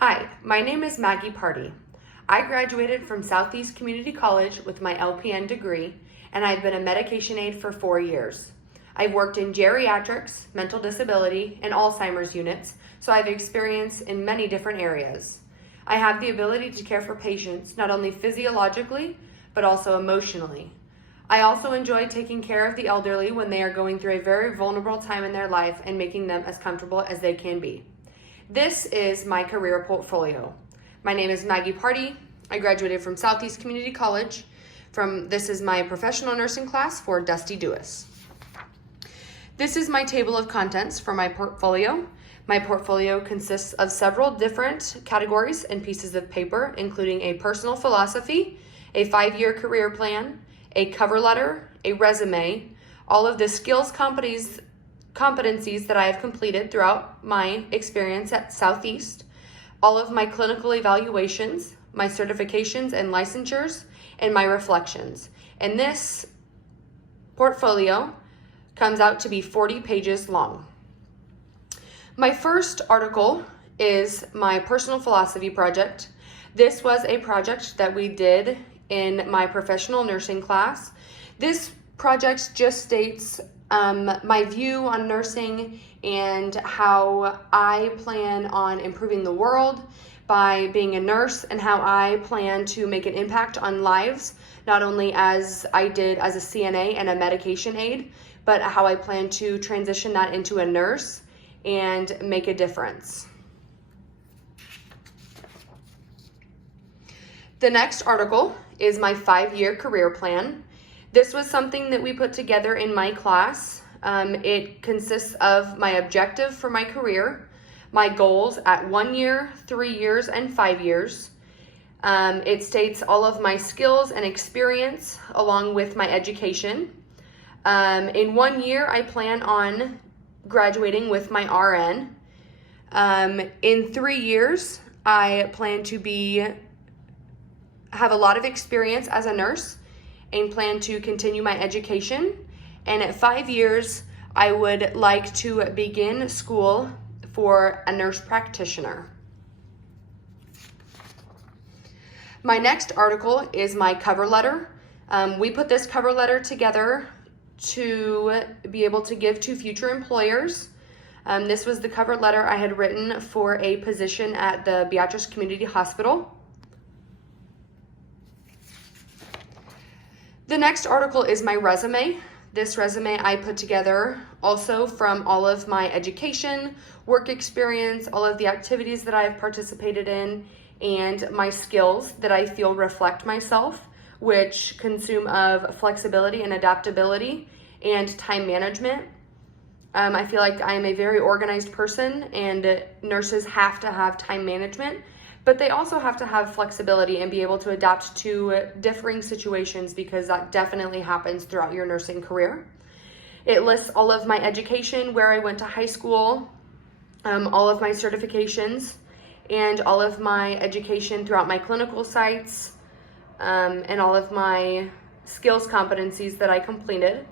Hi, my name is Maggie Party. I graduated from Southeast Community College with my LPN degree, and I've been a medication aide for 4 years. I've worked in geriatrics, mental disability, and Alzheimer's units, so I've experience in many different areas. I have the ability to care for patients not only physiologically, but also emotionally. I also enjoy taking care of the elderly when they are going through a very vulnerable time in their life and making them as comfortable as they can be. This is my career portfolio. My name is Maggie Party. I graduated from Southeast Community College. This is my professional nursing class for Dusty Dewis. This is my table of contents for my portfolio. My portfolio consists of several different categories and pieces of paper, including a personal philosophy, a 5-year career plan, a cover letter, a resume, all of the skills competencies that I have completed throughout my experience at Southeast, all of my clinical evaluations, my certifications and licensures, and my reflections. And this portfolio comes out to be 40 pages long. My first article is my personal philosophy project. This was a project that we did in my professional nursing class. This project just states my view on nursing and how I plan on improving the world by being a nurse, and how I plan to make an impact on lives, not only as I did as a CNA and a medication aide, but how I plan to transition that into a nurse and make a difference. The next article is my 5-year career plan. This was something that we put together in my class. It consists of my objective for my career, my goals at 1 year, 3 years, and 5 years. It states all of my skills and experience along with my education. In 1 year, I plan on graduating with my RN. In 3 years, I plan to have a lot of experience as a nurse and plan to continue my education. And at 5 years, I would like to begin school for a nurse practitioner. My next article is my cover letter. We put this cover letter together to be able to give to future employers. This was the cover letter I had written for a position at the Beatrice Community Hospital. The next article is my resume. This resume I put together also from all of my education, work experience, all of the activities that I have participated in, and my skills that I feel reflect myself, which consume of flexibility and adaptability and time management. I feel like I am a very organized person, and nurses have to have time management, but they also have to have flexibility and be able to adapt to differing situations, because that definitely happens throughout your nursing career. It lists all of my education, where I went to high school, all of my certifications, and all of my education throughout my clinical sites, and all of my skills competencies that I completed.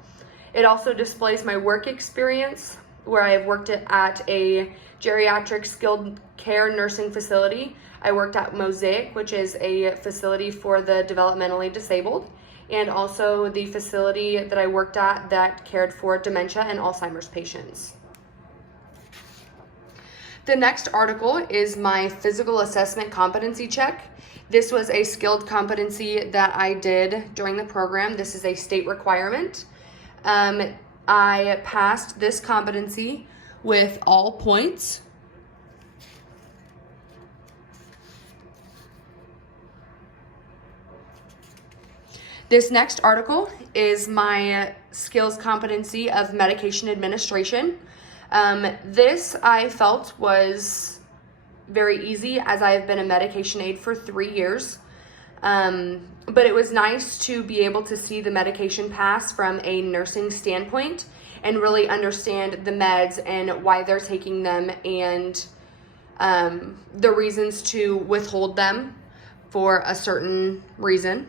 It also displays my work experience, where I have worked at a geriatric skilled care nursing facility. I worked at Mosaic, which is a facility for the developmentally disabled, and also the facility that I worked at that cared for dementia and Alzheimer's patients. The next article is my physical assessment competency check. This was a skilled competency that I did during the program. This is a state requirement. I passed this competency with all points. This next article is my skills competency of medication administration. This I felt was very easy, as I have been a medication aide for 3 years. But it was nice to be able to see the medication pass from a nursing standpoint and really understand the meds and why they're taking them, and the reasons to withhold them for a certain reason.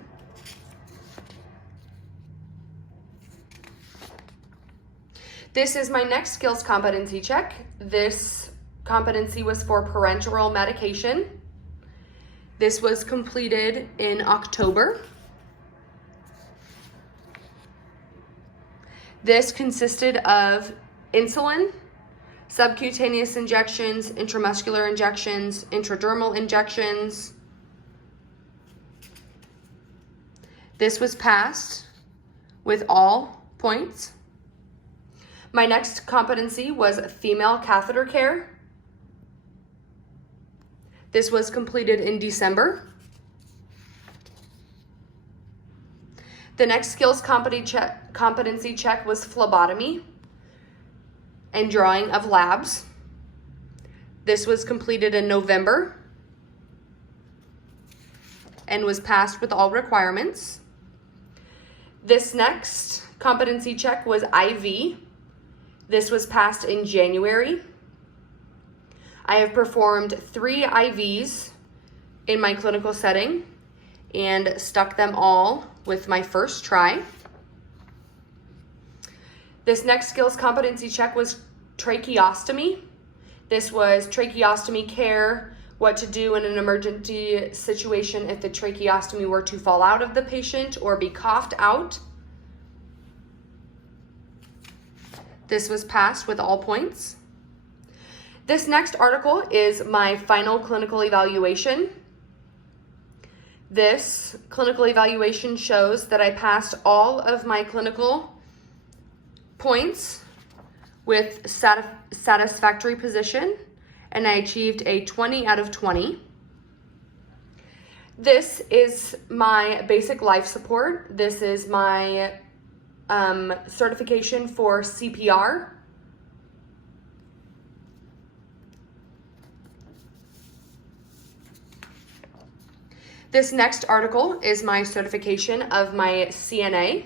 This is my next skills competency check. This competency was for parenteral medication. This was completed in October. This consisted of insulin, subcutaneous injections, intramuscular injections, intradermal injections. This was passed with all points. My next competency was female catheter care. This was completed in December. The next skills competency check was phlebotomy and drawing of labs. This was completed in November and was passed with all requirements. This next competency check was IV. This was passed in January. I have performed 3 IVs in my clinical setting and stuck them all with my first try. This next skills competency check was tracheostomy. This was tracheostomy care, what to do in an emergency situation if the tracheostomy were to fall out of the patient or be coughed out. This was passed with all points. This next article is my final clinical evaluation. This clinical evaluation shows that I passed all of my clinical points with satisfactory position, and I achieved a 20 out of 20. This is my basic life support. This is my certification for CPR. This next article is my certification of my CNA.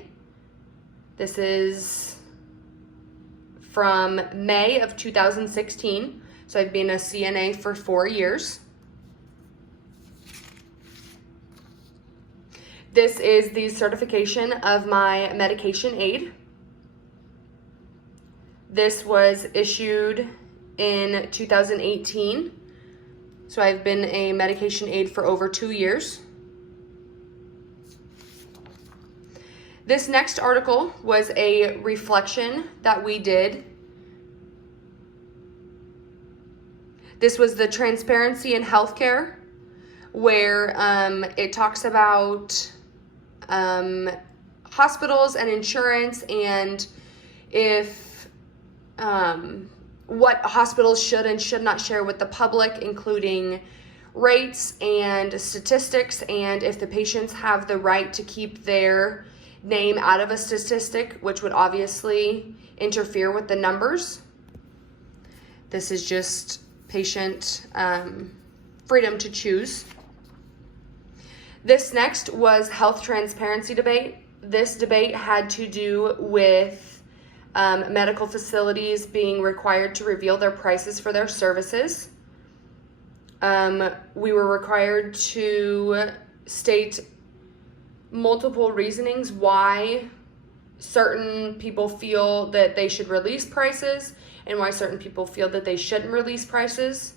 This is from May of 2016. So I've been a CNA for 4 years. This is the certification of my medication aid. This was issued in 2018. So I've been a medication aid for over 2 years. This next article was a reflection that we did. This was the transparency in healthcare, where it talks about hospitals and insurance, and if what hospitals should and should not share with the public, including rates and statistics, and if the patients have the right to keep their name out of a statistic, which would obviously interfere with the numbers. This is just patient freedom to choose. This next was health transparency debate. This debate had to do with medical facilities being required to reveal their prices for their services. We were required to state multiple reasonings why certain people feel that they should release prices and why certain people feel that they shouldn't release prices.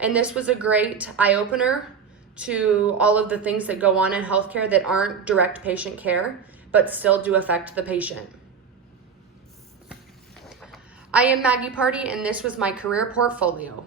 And this was a great eye-opener to all of the things that go on in healthcare that aren't direct patient care, but still do affect the patient. I am Maggie Party, and this was my career portfolio.